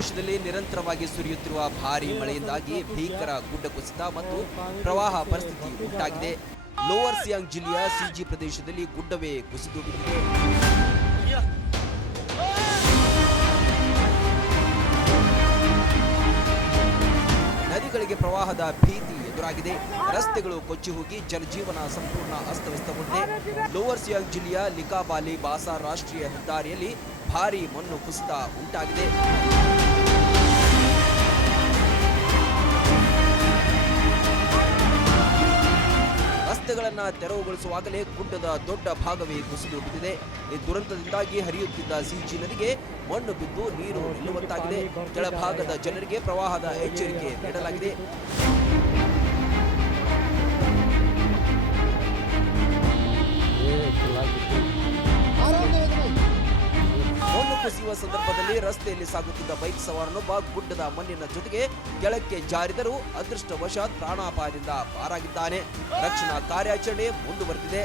ಪ್ರದೇಶದಲ್ಲಿ ನಿರಂತರವಾಗಿ ಸುರಿಯುತ್ತಿರುವ ಭಾರೀ ಮಳೆಯಿಂದಾಗಿ ಭೀಕರ ಗುಡ್ಡ ಕುಸಿತ ಮತ್ತು ಪ್ರವಾಹ ಪರಿಸ್ಥಿತಿ ಉಂಟಾಗಿದೆ. ಲೋವರ್ ಸಿಯಾಂಗ್ ಜಿಲ್ಲೆಯ ಸಿಜಿ ಪ್ರದೇಶದಲ್ಲಿ ಗುಡ್ಡವೇ ಕುಸಿದು ಬಿದ್ದಿದೆ. ನದಿಗಳಿಗೆ ಪ್ರವಾಹದ ಭೀತಿ ಎದುರಾಗಿದೆ. ರಸ್ತೆಗಳು ಕೊಚ್ಚಿ ಹೋಗಿ ಜನಜೀವನ ಸಂಪೂರ್ಣ ಅಸ್ತವ್ಯಸ್ತಗೊಂಡಿದೆ. ಲೋವರ್ ಸಿಯಾಂಗ್ ಜಿಲ್ಲೆಯ ಲಿಕಾಬಾಲಿ ಬಾಸಾ ರಾಷ್ಟ್ರೀಯ ಹೆದ್ದಾರಿಯಲ್ಲಿ ಭಾರೀ ಮಣ್ಣು ಕುಸಿತ ಉಂಟಾಗಿದೆ. ರಸ್ತೆಗಳನ್ನು ತೆರವುಗೊಳಿಸುವಾಗಲೇ ಗುಡ್ಡದ ದೊಡ್ಡ ಭಾಗವೇ ಕುಸಿದು ಬಿದ್ದಿದೆ. ಈ ದುರಂತದಿಂದಾಗಿ ಹರಿಯುತ್ತಿದ್ದ ಸಿಜಿ ನದಿಗೆ ಮಣ್ಣು ಬಿದ್ದು ನೀರು ನಿಲ್ಲುವಂತಾಗಿದೆ. ಕೆಳಭಾಗದ ಜನರಿಗೆ ಪ್ರವಾಹದ ಎಚ್ಚರಿಕೆ ನೀಡಲಾಗಿದೆ. ಮಣ್ಣು ಕುಸಿಯುವ ಸಂದರ್ಭದಲ್ಲಿ ರಸ್ತೆಯಲ್ಲಿ ಸಾಗುತ್ತಿದ್ದ ಬೈಕ್ ಸವಾರನೊಬ್ಬ ಗುಡ್ಡದ ಮಣ್ಣಿನ ಜೊತೆಗೆ ಕೆಳಕ್ಕೆ ಜಾರಿದರೂ ಅದೃಷ್ಟವಶಾತ್ ಪ್ರಾಣಾಪಾಯದಿಂದ ಪಾರಾಗಿದ್ದಾನೆ. ರಕ್ಷಣಾ ಕಾರ್ಯಾಚರಣೆ ಮುಂದುವರೆದಿದೆ.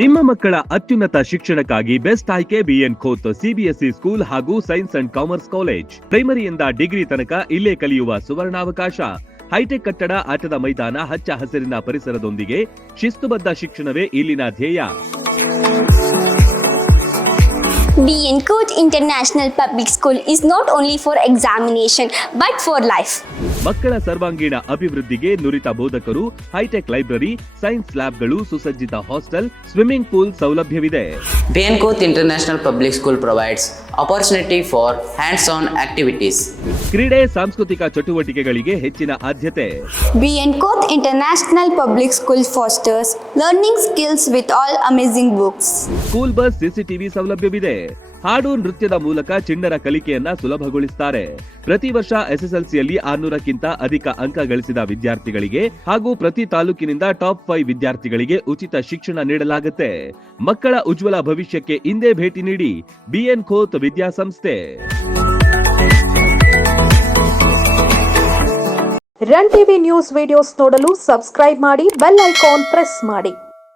ನಿಮ್ಮ ಮಕ್ಕಳ ಅತ್ಯುನ್ನತ ಶಿಕ್ಷಣಕ್ಕಾಗಿ ಬೆಸ್ಟ್ ಆಯ್ಕೆ ಬಿಎನ್ ಖೋತ್ ಸಿಬಿಎಸ್ಇ ಸ್ಕೂಲ್ ಹಾಗೂ ಸೈನ್ಸ್ ಅಂಡ್ ಕಾಮರ್ಸ್ ಕಾಲೇಜ್. ಪ್ರೈಮರಿಯಿಂದ ಡಿಗ್ರಿ ತನಕ ಇಲ್ಲೇ ಕಲಿಯುವ ಸುವರ್ಣಾವಕಾಶ. ಹೈಟೆಕ್ ಕಟ್ಟಡ, ಆಟದ ಮೈದಾನ, ಹಚ್ಚ ಹಸಿರಿನ ಪರಿಸರದೊಂದಿಗೆ ಶಿಸ್ತುಬದ್ಧ ಶಿಕ್ಷಣವೇ ಇಲ್ಲಿನ ಧ್ಯೇಯ. BN Koth International Public School is not only for examination but for life. ಮಕ್ಕಳ ಸರ್ವಾಂಗೀಣ ಅಭಿವೃದ್ಧಿಗೆ ನುರಿತ ಬೋಧಕರು, ಹೈಟೆಕ್ ಲೈಬ್ರರಿ, ಸೈನ್ಸ್ ಲ್ಯಾಬ್ಗಳು, ಸುಸಜ್ಜಿತ ಹಾಸ್ಟೆಲ್, ಸ್ವಿಮ್ಮಿಂಗ್ ಪೂಲ್ ಸೌಲಭ್ಯವಿದೆ. BN Koth International Public School provides opportunity for hands-on activities. ಕ್ರೀಡೆ, ಸಾಂಸ್ಕೃತಿಕ ಚಟುವಟಿಕೆಗಳಿಗೆ ಹೆಚ್ಚಿನ ಆದ್ಯತೆ. BN Koth International Public School fosters learning skills with all amazing books. School bus, CCTV ಸೌಲಭ್ಯವಿದೆ. ಹಾಡು, ನೃತ್ಯದ ಮೂಲಕ ಚಿಣ್ಣರ ಕಲಿಕೆಯನ್ನ ಸುಲಭಗೊಳಿಸುತ್ತಾರೆ. ಪ್ರತಿ ವರ್ಷ ಎಸ್ಎಸ್ಎಲ್ಸಿಯಲ್ಲಿ 600ಕ್ಕಿಂತ ಅಧಿಕ ಅಂಕ ಗಳಿಸಿದ ವಿದ್ಯಾರ್ಥಿಗಳಿಗೆ ಹಾಗೂ ಪ್ರತಿ ತಾಲೂಕಿನಿಂದ ಟಾಪ್ 5 ವಿದ್ಯಾರ್ಥಿಗಳಿಗೆ ಉಚಿತ ಶಿಕ್ಷಣ ನೀಡಲಾಗುತ್ತೆ. ಮಕ್ಕಳ ಉಜ್ವಲ ಭವಿಷ್ಯಕ್ಕೆ ಇಂದೇ ಭೇಟಿ ನೀಡಿ ಬಿಎನ್ ಖೋತ್ ವಿದ್ಯಾಸಂಸ್ಥೆ. ರನ್ ಟಿವಿ ನ್ಯೂಸ್ ವಿಡಿಯೋಸ್ ನೋಡಲು ಸಬ್ಸ್ಕ್ರೈಬ್ ಮಾಡಿ, ಬೆಲ್ ಐಕಾನ್ ಪ್ರೆಸ್ ಮಾಡಿ.